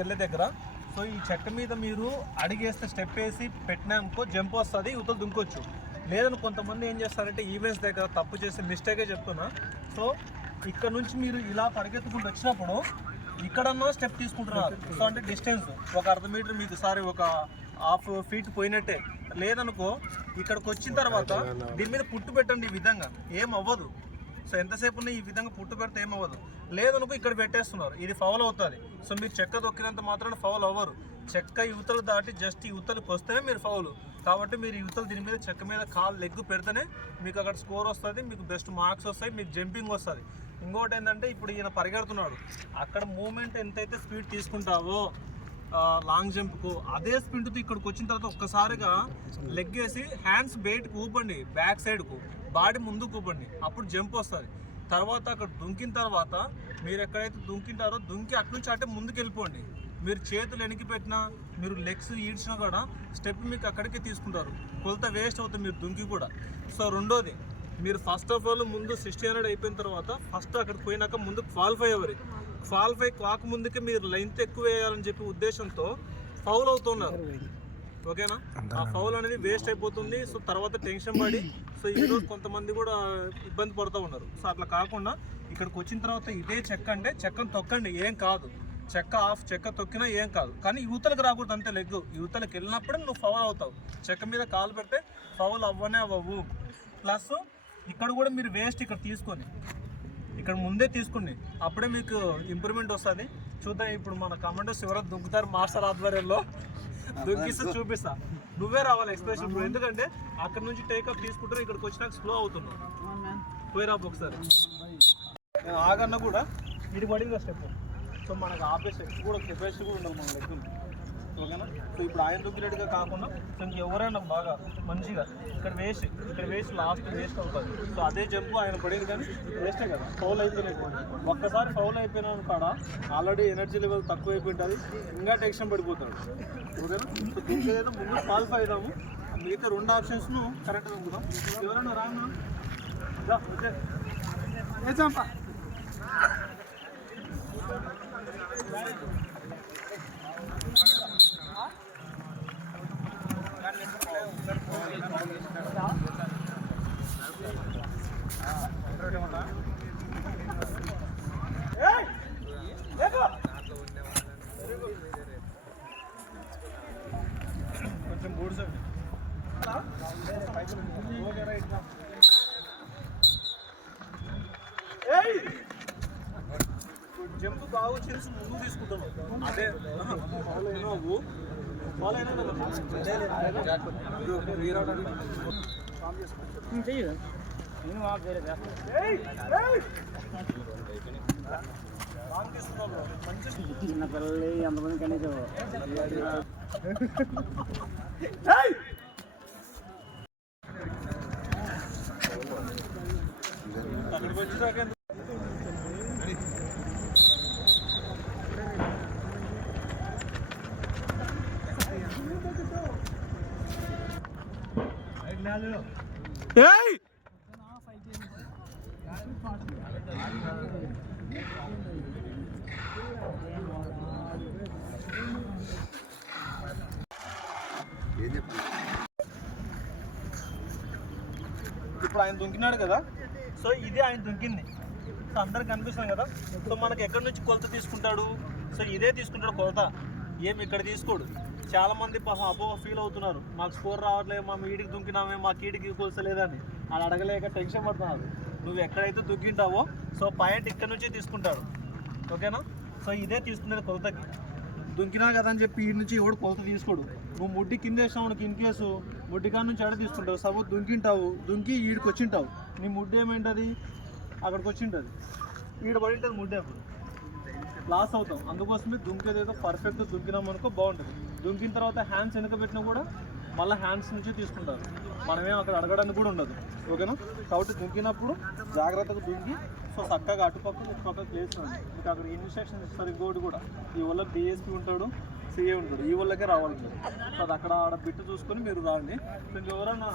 వెళ్ళే దగ్గర. సో ఈ చెక్క మీద మీరు అడిగేస్తే స్టెప్ వేసి పెట్టినాకో జంప్ వస్తుంది, యువతలు దుంకొచ్చు. లేదని కొంతమంది ఏం చేస్తారంటే ఈవెంట్స్ దగ్గర తప్పు చేసే మిస్టేకే చెప్తున్నా. సో ఇక్కడ నుంచి మీరు ఇలా పరిగెత్తుకుంటూ వచ్చినప్పుడు ఇక్కడన్నా స్టెప్ తీసుకుంటున్నారు. సో అంటే డిస్టెన్స్ ఒక 1/2 మీటర్ మీకు ఒక 1/2 ఫీట్ పోయినట్టే. లేదనుకో ఇక్కడికి వచ్చిన తర్వాత దీని మీద పుట్టు పెట్టండి, ఈ విధంగా ఏం అవ్వదు. సో ఎంతసేపు ఈ విధంగా పుట్టు పెడితే ఏమవ్వదు. లేదనుకో ఇక్కడ పెట్టేస్తున్నారు, ఇది ఫౌల్ అవుతుంది. సో మీరు చెక్క తొక్కినంత మాత్రాన ఫౌల్ అవ్వరు. చెక్క యువతలు దాటి జస్ట్ యువతలకు వస్తేనే మీరు ఫౌల్. కాబట్టి మీరు యువతలు దీని మీద చెక్క మీద లెగ్ పెడితేనే మీకు అక్కడ స్కోర్ వస్తుంది, మీకు బెస్ట్ మార్క్స్ వస్తాయి, మీకు జంపింగ్ వస్తుంది. ఇంకోటి ఏంటంటే ఇప్పుడు ఈయన పరిగెడుతున్నాడు, అక్కడ మూమెంట్ ఎంతైతే స్పీడ్ తీసుకుంటావో లాంగ్ జంప్కు అదే స్పీడ్తో ఇక్కడికి వచ్చిన తర్వాత ఒక్కసారిగా లెగ్ వేసి హ్యాండ్స్ బయటకు ఊపండి, బ్యాక్ సైడ్కు బాడీ ముందుకు ఊపండి, అప్పుడు జంప్ వస్తుంది. తర్వాత అక్కడ దుంకిన తర్వాత మీరు ఎక్కడైతే దుంకింటారో దుంకి అటు నుంచి అటే ముందుకు వెళ్ళిపోండి. మీరు చేతులు వెనక్కి పెట్టినా, మీరు లెగ్స్ ఈడ్చినా కూడా స్టెప్ మీకు అక్కడికే తీసుకుంటారు, కొలత వేస్ట్ అవుతుంది మీరు దుంకి కూడా. సో రెండోది, మీరు ఫస్ట్ ఆఫ్ ఆల్ ముందు 1600 అయిపోయిన తర్వాత ఫస్ట్ అక్కడికి పోయినాక ముందు క్వాలిఫై అవ్వరు. క్వాలిఫై కాకముందుకే మీరు లెంత్ ఎక్కువ వేయాలని చెప్పి ఉద్దేశంతో ఫౌల్ అవుతున్నారు. ఓకేనా? ఆ ఫౌల్ అనేది వేస్ట్ అయిపోతుంది. సో తర్వాత టెన్షన్ పడి సో ఈరోజు కొంతమంది కూడా ఇబ్బంది పడుతూ ఉన్నారు. సో అట్లా కాకుండా ఇక్కడికి వచ్చిన తర్వాత ఇదే చెక్క అంటే చెక్కను తొక్కండి, ఏం కాదు. చెక్క తొక్కినా ఏం కాదు, కానీ యువతలకు రాకూడదు అంతే. లెగ్ యువతలకు వెళ్ళినప్పుడే నువ్వు ఫౌల్ అవుతావు. చెక్క మీద కాలు పెడితే ఫౌల్ అవ్వవు. ప్లస్ ఇక్కడ కూడా మీరు వేస్ట్ ఇక్కడ తీసుకొని ఇక్కడ ముందే తీసుకోండి, అప్పుడే మీకు ఇంప్రూవ్మెంట్ వస్తుంది. చూద్దాం ఇప్పుడు మన కమాండోస్ ఎవరో దుంకుతారు మాస్టర్ ఆధ్వర్యంలో, దుంకిస్తే చూపిస్తా. నువ్వే రావాలి ఎక్స్ప్రెషన్, ఎందుకంటే అక్కడ నుంచి టేకప్ తీసుకుంటారు, ఇక్కడికి వచ్చినాక స్లో అవుతున్నావు. పోయి రాపు ఒకసారి. నేను ఆగన్నా కూడా ఇది పడింది స్టెప్. సో మనకు ఆపే స్టెప్ కూడా కెపాసిటీ కూడా ఉండదు మన లెగ్. ఓకేనా? సో ఇప్పుడు ఆయన దుక్కినట్టుగా కాకుండా సో ఇంకెవరైనా బాగా మంచిగా ఇక్కడ వేస్ట్ లాస్ట్ వేస్ట్ అవుతుంది. సో అదే జంపు ఆయన పడేది కానీ వేస్టే కదా, ఫౌల్ అయిపోయినట్టు. ఒక్కసారి ఫౌల్ అయిపోయినా కాడ ఆల్రెడీ ఎనర్జీ లెవెల్ తక్కువ అయిపోయింటుంది, ఇంకా టెన్షన్ పడిపోతాడు. ఓకేనా? సో దీనికి ఏదో ముందు క్వాలిఫై అవుదాము, మిగతా 2 ఆప్షన్స్ను కరెక్ట్గా ఉంచుదాం. ఎవరైనా రానా చంపా కొంచెం బూడ్స్ జంపు బాగా చేసి ముందు తీసుకుంటాను. అదే నువ్వు చిన్న పిల్లలు ఎంతమంది కనీసం అక్కడికి వచ్చేదాకా ఇప్పుడు ఆయన దుంకినాడు కదా, సో ఇది ఆయన దుంకింది. సో అందరికి కనిపిస్తుంది కదా. సో మనకి ఎక్కడి నుంచి కొలత తీసుకుంటాడు, సో ఇదే తీసుకుంటాడు కొలత, ఏమి ఇక్కడ తీసుకోడు. చాలామంది అపోహ ఫీల్ అవుతున్నారు, మాకు స్కోర్ రావట్లేదు, మా ఈడికి దుంకినామే, మాకు ఈడికి కొలసలేదని. అది అడగలేక టెన్షన్ పడుతున్నారు. నువ్వు ఎక్కడైతే దుంకింటావో సో పాయింట్ ఇక్కడ నుంచి తీసుకుంటాడు. ఓకేనా? సో ఇదే తీసుకునేది కొలతకి. దుంకినా కదా అని చెప్పి ఈ నుంచి ఎవడు కొలత తీసుకోడు. నువ్వు ముడ్డి కింద వేసావు, ఇన్ కేసు ముడ్డి కాడ నుంచి ఎడ తీసుకుంటావు. సపోజ్ దుంకింటావు, దుంకి ఈడికి వచ్చింటావు, నీ ముడ్డి ఏమైంటుంది అక్కడికి వచ్చింటుంది, ఈడ పడి ఉంటుంది ముడ్డి, అప్పుడు లాస్ అవుతాం. అందుకోసమే దుంకేదేదో పర్ఫెక్ట్ దుంకినామనుకో బాగుంటుంది. దుంకిన తర్వాత హ్యాండ్స్ వెనక పెట్టినా కూడా మళ్ళీ హ్యాండ్స్ నుంచి తీసుకుంటారు, మనమేం అక్కడ అడగడానికి కూడా ఉండదు. ఓకేనా? కాబట్టి దుంకినప్పుడు జాగ్రత్తగా దుంకి సో చక్కగా అటుపక్క ఇటుపక్క ప్లేస్ ఉంది. మీకు అక్కడ ఇన్స్ట్రక్షన్స్ ఇస్తారు. ఇంకోటి కూడా ఈ వల్ల డిఎస్పీ ఉంటాడు, సిఏ ఉంటాడు, ఈ వాళ్ళకే రావాలి. సో అది అక్కడ బిట్టు చూసుకొని మీరు రాండి. సో ఎవరన్నా